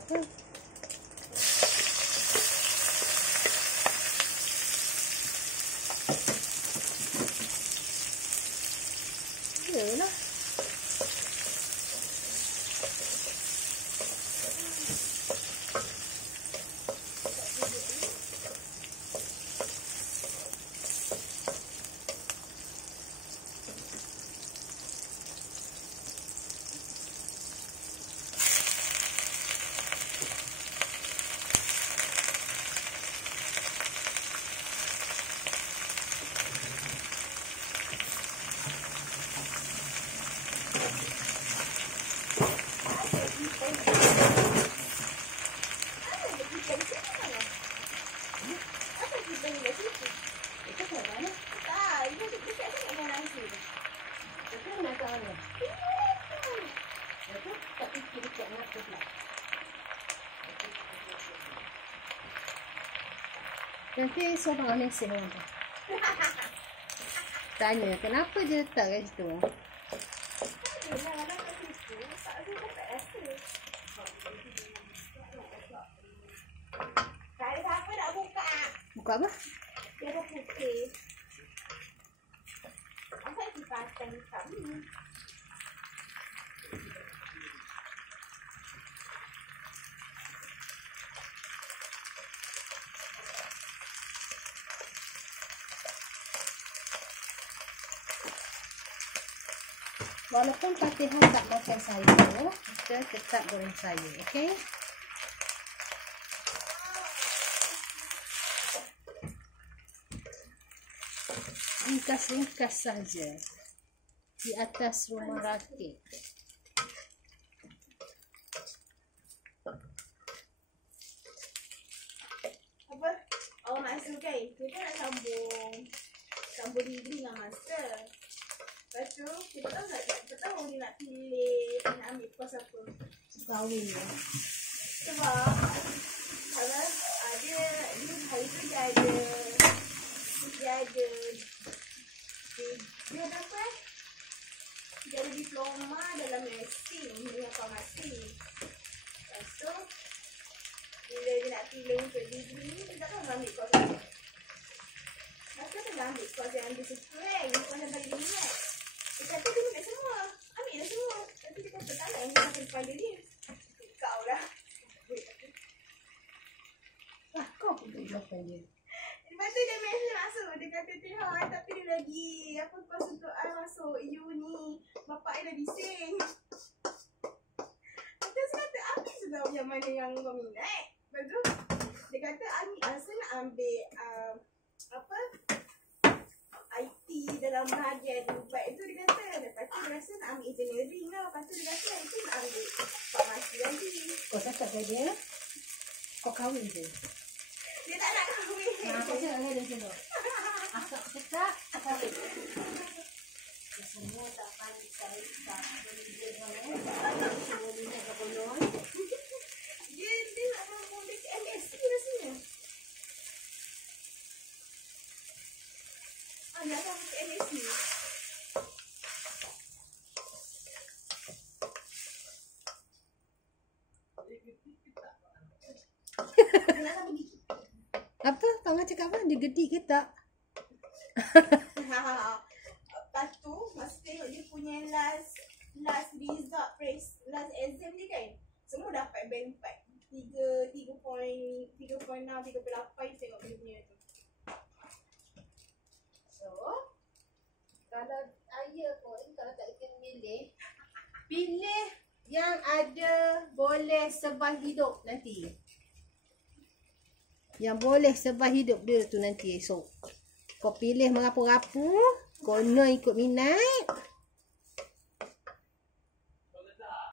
apa. Yalah. Nanti seorang mesej orang tanya kenapa dia letak kat situ. Buka apa? Dia ada putih. Apa yang dipasang hitam ni? Walaupun Fatihah tak makan sayur, kita tetap goreng sayur, okey? Ringkas-ringkas saja di atas rumah rakit. Apa? Awak masak kan? Kita nak sambung degree dengan master. Lepas tu, kita tahu dia nak pilih, nak ambil kos apa. Kahwin ya. Sebab kalau dia hari tu dia ada apa? Dia ada diploma dalam nursing dengan farmasi. Lepas tu bila dia nak pilih untuk degree ni, dia tak tahu nak ambil kos apa. Masa tu nak ambil kos yang dia suka kan, kos yang paling minat. Dia kata dia minat semua, ambil lah semua. Tapi dia kata tak nak yang dia makan kepala dia. Kau lah. Kau pun tak jawabkan dia. Lepas tu dia mesej masuk, dia kata Tihai tapi dia lagi apa kos untuk I masuk uni. Bapak I dah bising. Lepas tu kata Ami sudah yang mana yang kau minat. Lepas tu dia kata Ami asal nak ambil apa IT dalam bahagian baik tu dia kata. Lepas tu dia rasa nak ambil engineering lah. Lepas tu dia kata itu nak ambil farmasi lagi. Kau cakap kat dia, kau kahwin je. Dia tak nak kahwin. Kau cakap kat dia macam tu. Akak cakap, kau kahwin. Semua tak panik saya, tak boleh dia orang. Semua dia nak kepenuhan. Dia nak sambung dekat MSc rasanya. Nak sambung dekat MSc. Dia nak sambung gigi. Apa? Tengah cakap apa? Dia gedik ke tak? Lepas tu, masa tengok dia punya last result, last exam dia kan, semua dapat band 4. 3.6, 3.8 tengok dia punya tu. So, kalau ayah pun, kalau tak kena pilih yang ada boleh sebab hidup nanti. Yang boleh sebab hidup dia tu nanti esok. Kau pilih merapu-rapu, kena ikut minat.